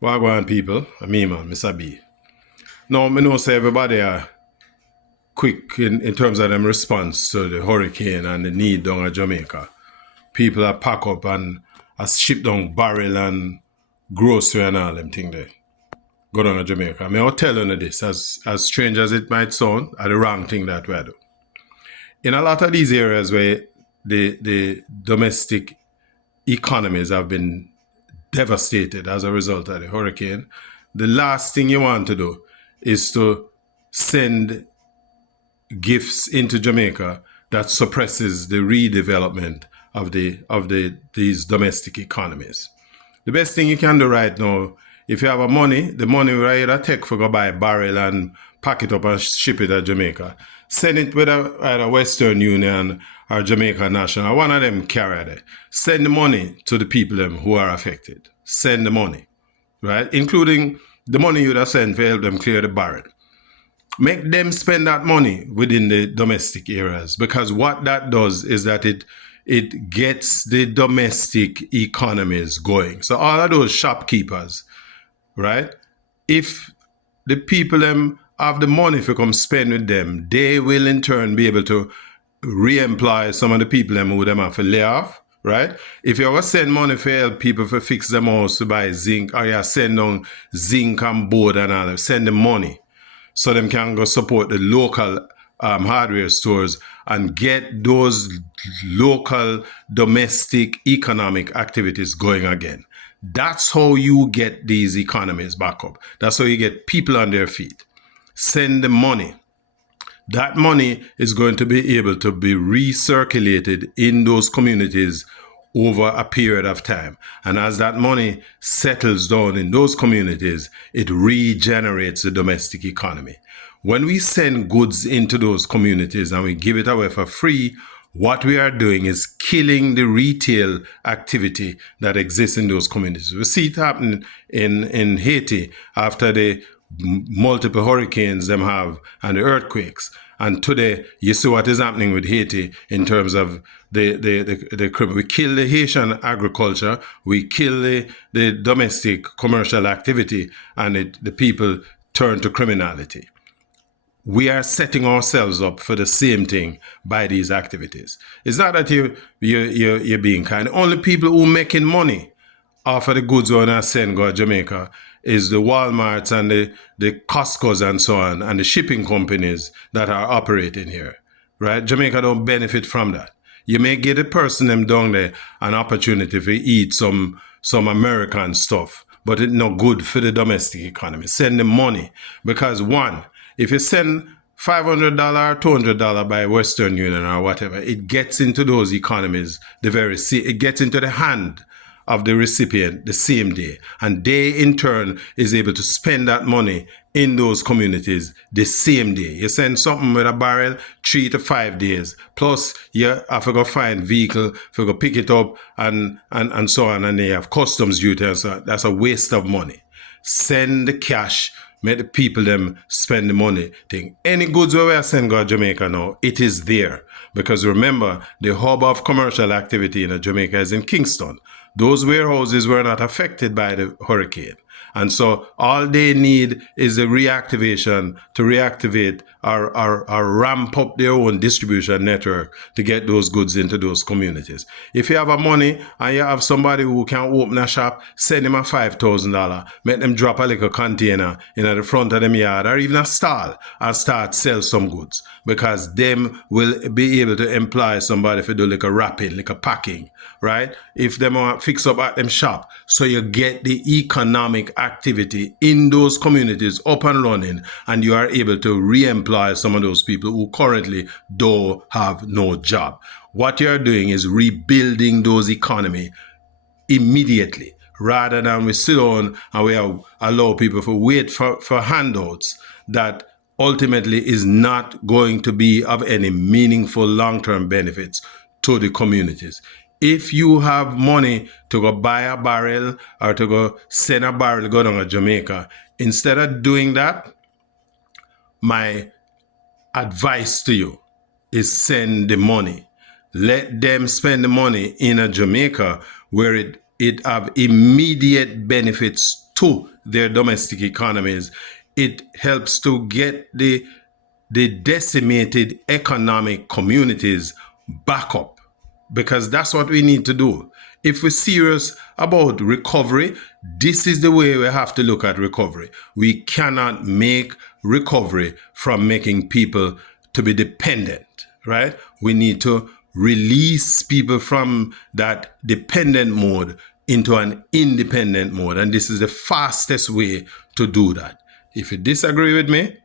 Wagwan people, I'm me man, Missa B. Now, I know say everybody are quick in terms of them response to the hurricane and the need down at Jamaica. People are pack up and ship down barrel and grocery and all them thing there. Go down to Jamaica. I mean, I'll tell you this, as strange as it might sound, are the wrong thing that we do. In a lot of these areas where the domestic economies have been devastated as a result of the hurricane, the last thing you want to do is to send gifts into Jamaica that suppresses the redevelopment of these domestic economies. The best thing you can do right now, if you have the money where you take for go buy a barrel and pack it up and ship it to Jamaica, send it with either Western Union or Jamaica National, one of them carrier there. Send the money to the people them who are affected. Send the money, right? Including the money you'd have sent to help them clear the barrel. Make them spend that money within the domestic areas, because what that does is that it gets the domestic economies going. So all of those shopkeepers, right? If the people them have the money to come spend with them, they will in turn be able to re-employ some of the people them who them have to lay off, right? If you ever send money for help people to fix them house to buy zinc, or you send on zinc and board and all that, send them money so them can go support the local hardware stores and get those local domestic economic activities going again. That's how you get these economies back up. That's how you get people on their feet. Send the money. That money is going to be able to be recirculated in those communities over a period of time. And as that money settles down in those communities, it regenerates the domestic economy. When we send goods into those communities and we give it away for free, what we are doing is killing the retail activity that exists in those communities. We see it happen in Haiti after the multiple hurricanes them have and the earthquakes. And today, you see what is happening with Haiti in terms of the we kill the Haitian agriculture, we kill the domestic commercial activity, and the people turn to criminality. We are setting ourselves up for the same thing by these activities. It's not that you're being kind. Only people who are making money off of the goods on our send go to Jamaica is the Walmarts and the Costco's and so on, and the shipping companies that are operating here, right? Jamaica don't benefit from that. You may give a person them down there an opportunity to eat some American stuff, but it's not good for the domestic economy. Send them money, because one, if you send $500 or $200 by Western Union or whatever, it gets into those economies it gets into the hand of the recipient the same day, and they in turn is able to spend that money in those communities the same day. You send something with a barrel 3 to 5 days, plus you have to go find vehicle to go pick it up and so on, and they have customs duty, and so that's a waste of money. Send the cash, make the people them spend the money thing. Any goods where we are sending go to Jamaica now, it is there. Because remember, the hub of commercial activity in Jamaica is in Kingston. Those warehouses were not affected by the hurricane. And so all they need is a reactivation to reactivate or ramp up their own distribution network to get those goods into those communities. If you have a money and you have somebody who can open a shop, send them a $5,000, make them drop a little container in the front of them yard or even a stall and start sell some goods, because them will be able to employ somebody to do like a wrapping, like a packing, right? If them want fix up at them shop, so you get the economic activity in those communities up and running, and you are able to re-employ some of those people who currently don't have no job. What you're doing is rebuilding those economy immediately, rather than we sit on and we allow people to wait for handouts that ultimately is not going to be of any meaningful long-term benefits to the communities. If you have money to go buy a barrel or to go send a barrel to go down to Jamaica, instead of doing that, my advice to you is send the money. Let them spend the money in a Jamaica where it have immediate benefits to their domestic economies. It helps to get the decimated economic communities back up, because that's what we need to do. If we're serious about recovery, this is the way we have to look at recovery. We cannot make recovery from making people to be dependent, right? We need to release people from that dependent mode into an independent mode. And this is the fastest way to do that. If you disagree with me,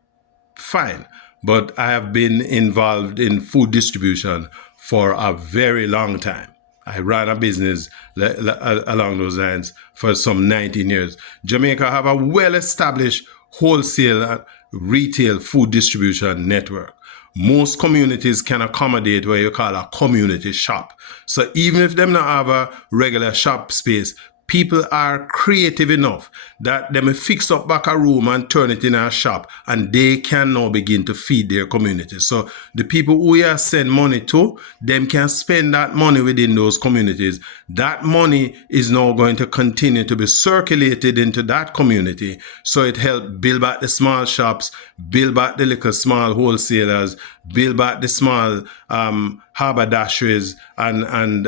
fine. But I have been involved in food distribution for a very long time. I ran a business along those lines for some 19 years. Jamaica have a well-established wholesale retail food distribution network. Most communities can accommodate what you call a community shop. So even if them not have a regular shop space, people are creative enough that they may fix up back a room and turn it in a shop, and they can now begin to feed their community. So the people who we are send money to, them can spend that money within those communities. That money is now going to continue to be circulated into that community. So it helps build back the small shops, build back the little small wholesalers, build back the small haberdasheries and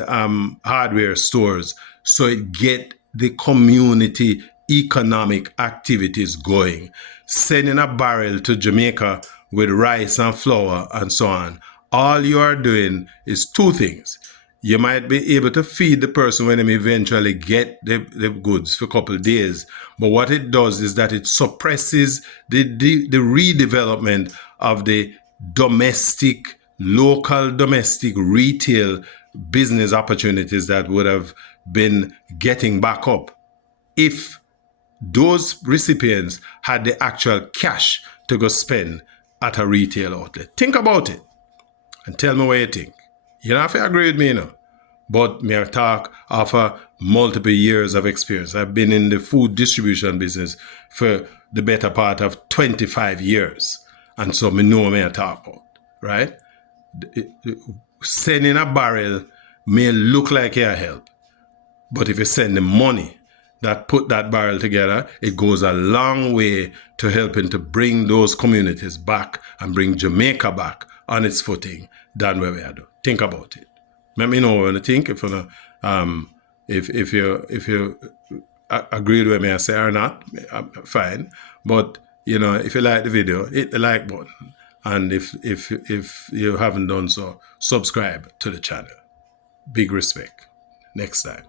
hardware stores. So it get the community economic activities going. Sending a barrel to Jamaica with rice and flour and so on, all you are doing is two things. You might be able to feed the person when they eventually get the goods for a couple of days. But what it does is that it suppresses the redevelopment of the local domestic retail business opportunities that would have been getting back up if those recipients had the actual cash to go spend at a retail outlet. Think about it and tell me what you think. You don't have to agree with me, but me talk after multiple years of experience. I've been in the food distribution business for the better part of 25 years. And so me know what I talk about, right? Sending a barrel may look like your help, but if you send the money that put that barrel together, it goes a long way to helping to bring those communities back and bring Jamaica back on its footing than where we are doing. Think about it. Let me know what you think. If you agree with me, I say or not, fine. But if you like the video, hit the like button, and if you haven't done so, subscribe to the channel. Big respect. Next time.